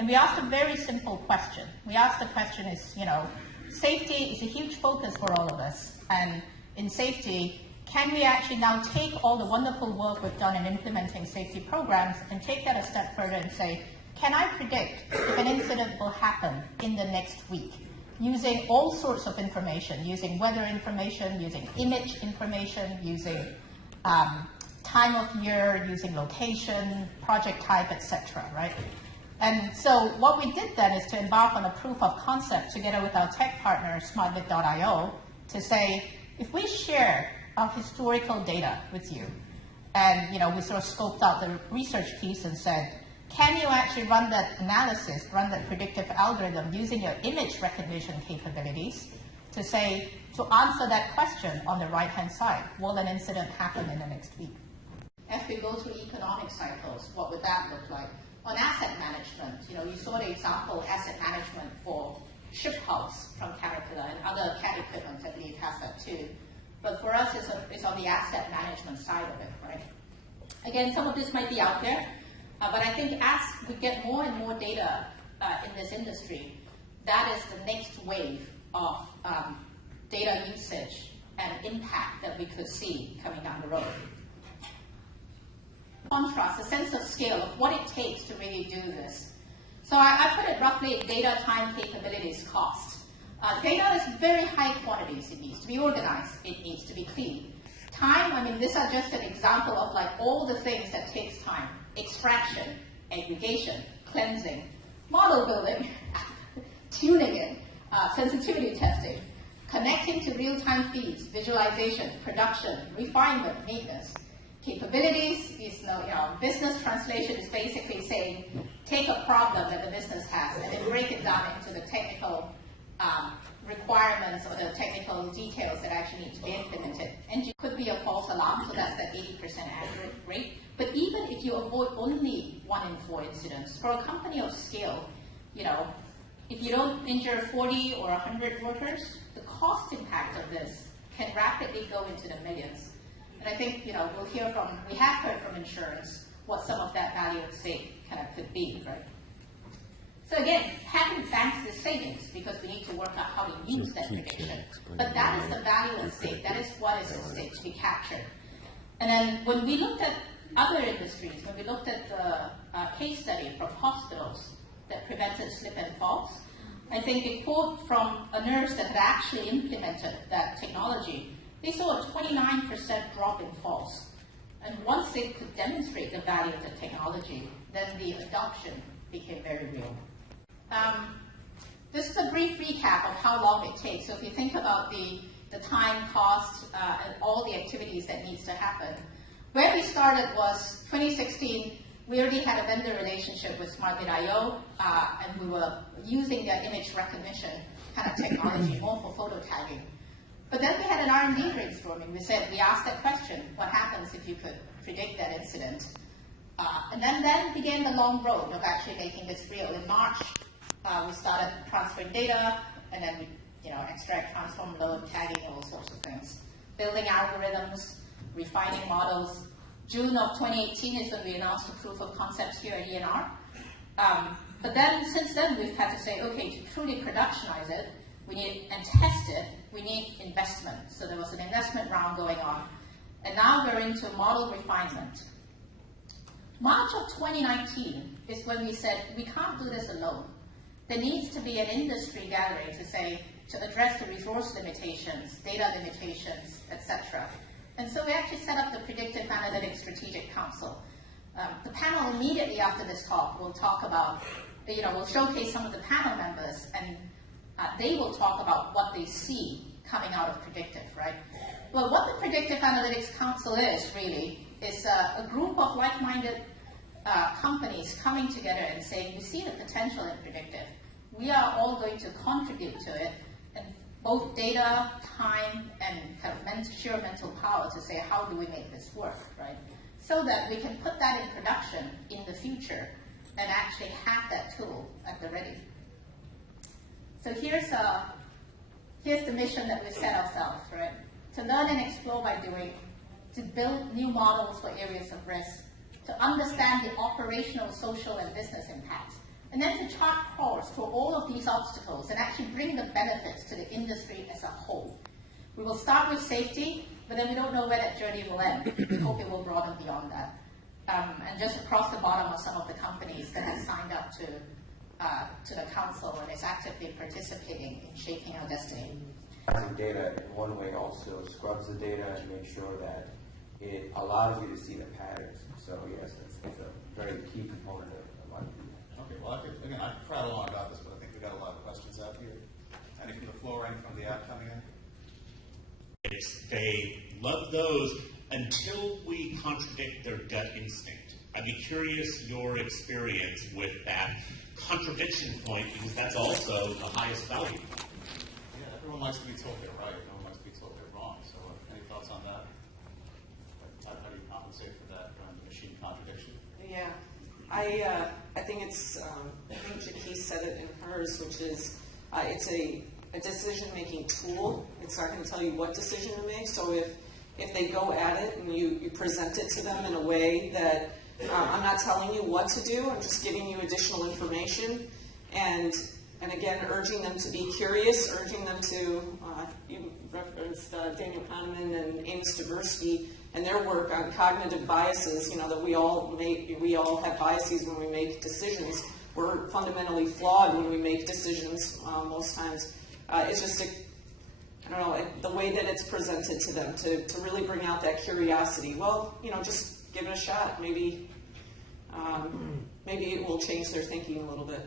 And we asked a very simple question. We asked the question is, safety is a huge focus for all of us. And in safety, can we actually now take all the wonderful work we've done in implementing safety programs and take that a step further and say, can I predict if an incident will happen in the next week? Using all sorts of information, using weather information, using image information, using time of year, using location, project type, etc., right? And so what we did then is to embark on a proof of concept together with our tech partner, smartbit.io, to say, if we share our historical data with you, and we sort of scoped out the research piece and said, can you actually run that analysis, run that predictive algorithm using your image recognition capabilities to say, to answer that question on the right-hand side, will an incident happen in the next week? As we go through economic cycles, what would that look like? On asset management, you saw the example, asset management for ship hulls from Caterpillar, and other CAT equipment, I believe, has that too. But for us, it's on the asset management side of it, right? Again, some of this might be out there, but I think as we get more and more data in this industry, that is the next wave of data usage and impact that we could see coming down the road. Contrast, a sense of scale of what it takes to really do this. So I put it roughly data, time, capabilities, cost. Data is very high quantities. It needs to be organized. It needs to be clean. Time, these are just an example of like all the things that takes time. Extraction, aggregation, cleansing, model building, tuning it, sensitivity testing, connecting to real-time feeds, visualization, production, refinement, maintenance. Capabilities is, business translation is basically saying, take a problem that the business has and then break it down into the technical requirements or the technical details that actually need to be implemented. And it could be a false alarm, so that's the 80% accurate rate. But even if you avoid only 1 in 4 incidents, for a company of scale, if you don't injure 40 or 100 workers, the cost impact of this can rapidly go into the millions. And I think, we have heard from insurance what some of that value at stake kind of could be, right? So again, having banks is savings because we need to work out how to use that prediction. But that is the value at stake. That is what is at stake to be captured. And then when we looked at other industries, when we looked at the case study from hospitals that prevented slip and falls, I think a quote from a nurse that had actually implemented that technology, they saw a 29% drop in falls. And once they could demonstrate the value of the technology, then the adoption became very real. This is a brief recap of how long it takes. So if you think about the time, cost, and all the activities that needs to happen, where we started was 2016. We already had a vendor relationship with smartbit.io, and we were using their image recognition kind of technology more for photo tagging. But then we had an R&D brainstorming. We asked that question, what happens if you could predict that incident? And then began the long road of actually making this real. In March, we started transferring data, and then we extract, transform, load, tagging, all sorts of things. Building algorithms, refining models. June of 2018 is when we announced the proof of concepts here at ENR. But then, since then, we've had to say, okay, to truly productionize it, and test it, we need investment. So there was an investment round going on. And now we're into model refinement. March of 2019 is when we said, we can't do this alone. There needs to be an industry gathering to address the resource limitations, data limitations, etc. And so we actually set up the Predictive Analytics Strategic Council. The panel immediately after this talk will talk about, we'll showcase some of the panel members, and they will talk about what they see coming out of predictive, right? Well, what the Predictive Analytics Council is really is a group of like-minded companies coming together and saying, we see the potential in predictive. We are all going to contribute to it, and both data, time, and kind of sheer mental power to say, how do we make this work, right? So that we can put that in production in the future and actually have that tool at the ready. So here's the mission that we set ourselves, right? To learn and explore by doing, to build new models for areas of risk, to understand the operational, social, and business impacts. and then to chart course for all of these obstacles and actually bring the benefits to the industry as a whole. We will start with safety, but then we don't know where that journey will end. We hope it will broaden beyond that. And just across the bottom are some of the companies that have signed up to the council and is actively participating in shaping our destiny. Data in one way also scrubs the data and makes sure that it allows you to see the patterns. So yes, it's a very key component of what we do. Okay, well, I could prattle on about this, but I think we got a lot of questions out here. Any from the floor, any from the app coming in? They love those until we contradict their gut instinct. I'd be curious your experience with that contradiction point, because that's also the highest value. Yeah, everyone likes to be told they're right. No one likes to be told they're wrong. So any thoughts on that? How do you compensate for that machine contradiction? Yeah, I think it's, I think Jit Kee said it in hers, which is it's a decision-making tool. It's not going to tell you what decision to make. So if they go at it and you present it to them in a way that I'm not telling you what to do, I'm just giving you additional information, and again, urging them to be curious, urging them to, you referenced Daniel Kahneman and Amos Tversky and their work on cognitive biases, that we all have biases when we make decisions. We're fundamentally flawed when we make decisions most times. It's just, I don't know, the way that it's presented to them to really bring out that curiosity. Well, just give it a shot. Maybe it will change their thinking a little bit.